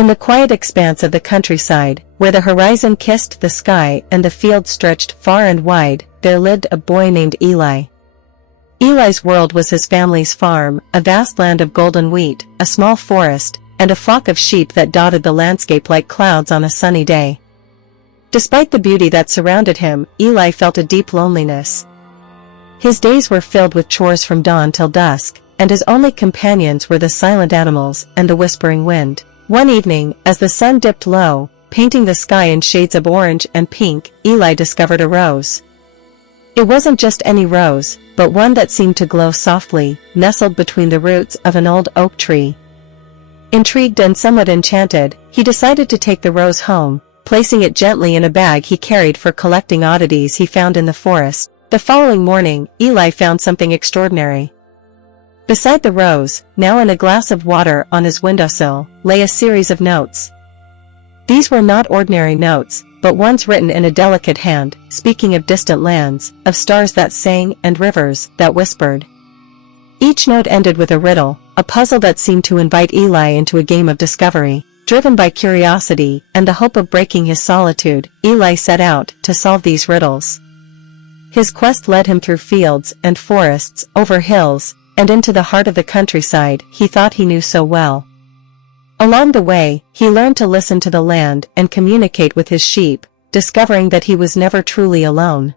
In the quiet expanse of the countryside, where the horizon kissed the sky and the fields stretched far and wide, there lived a boy named Eli. Eli's world was his family's farm, a vast land of golden wheat, a small forest, and a flock of sheep that dotted the landscape like clouds on a sunny day. Despite the beauty that surrounded him, Eli felt a deep loneliness. His days were filled with chores from dawn till dusk, and his only companions were the silent animals and the whispering wind. One evening, as the sun dipped low, painting the sky in shades of orange and pink, Eli discovered a rose. It wasn't just any rose, but one that seemed to glow softly, nestled between the roots of an old oak tree. Intrigued and somewhat enchanted, he decided to take the rose home, placing it gently in a bag he carried for collecting oddities he found in the forest. The following morning, Eli found something extraordinary. Beside the rose, now in a glass of water on his windowsill, lay a series of notes. These were not ordinary notes, but ones written in a delicate hand, speaking of distant lands, of stars that sang and rivers that whispered. Each note ended with a riddle, a puzzle that seemed to invite Eli into a game of discovery. Driven by curiosity and the hope of breaking his solitude, Eli set out to solve these riddles. His quest led him through fields and forests, over hills, and into the heart of the countryside he thought he knew so well. Along the way, he learned to listen to the land and communicate with his sheep, discovering that he was never truly alone.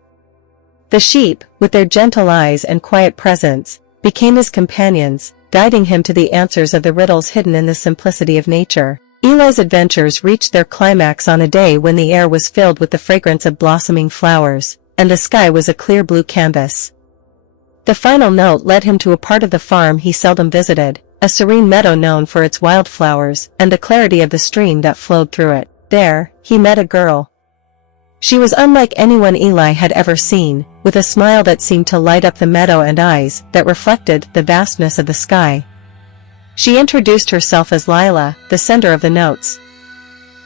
The sheep, with their gentle eyes and quiet presence, became his companions, guiding him to the answers of the riddles hidden in the simplicity of nature. Eli's adventures reached their climax on a day when the air was filled with the fragrance of blossoming flowers, and the sky was a clear blue canvas. The final note led him to a part of the farm he seldom visited, a serene meadow known for its wildflowers and the clarity of the stream that flowed through it. There, he met a girl. She was unlike anyone Eli had ever seen, with a smile that seemed to light up the meadow and eyes that reflected the vastness of the sky. She introduced herself as Lila, the sender of the notes.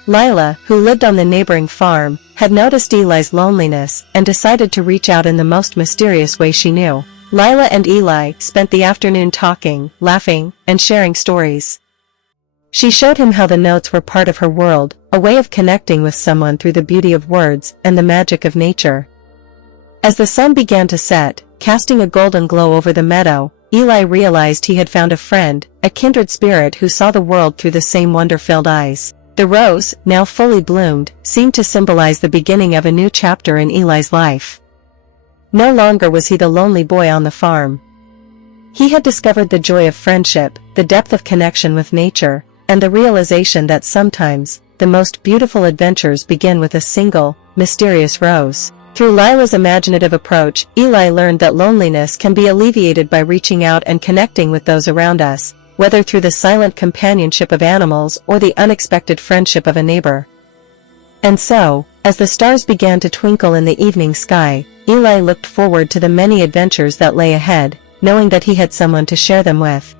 Lila, who lived on the neighboring farm, had noticed Eli's loneliness and decided to reach out in the most mysterious way she knew. Lila and Eli spent the afternoon talking, laughing, and sharing stories. She showed him how the notes were part of her world, a way of connecting with someone through the beauty of words and the magic of nature. As the sun began to set, casting a golden glow over the meadow, Eli realized he had found a friend, a kindred spirit who saw the world through the same wonder-filled eyes. The rose, now fully bloomed, seemed to symbolize the beginning of a new chapter in Eli's life. No longer was he the lonely boy on the farm. He had discovered the joy of friendship, the depth of connection with nature, and the realization that sometimes, the most beautiful adventures begin with a single, mysterious rose. Through Lila's imaginative approach, Eli learned that loneliness can be alleviated by reaching out and connecting with those around us, whether through the silent companionship of animals or the unexpected friendship of a neighbor. And so, as the stars began to twinkle in the evening sky, Eli looked forward to the many adventures that lay ahead, knowing that he had someone to share them with.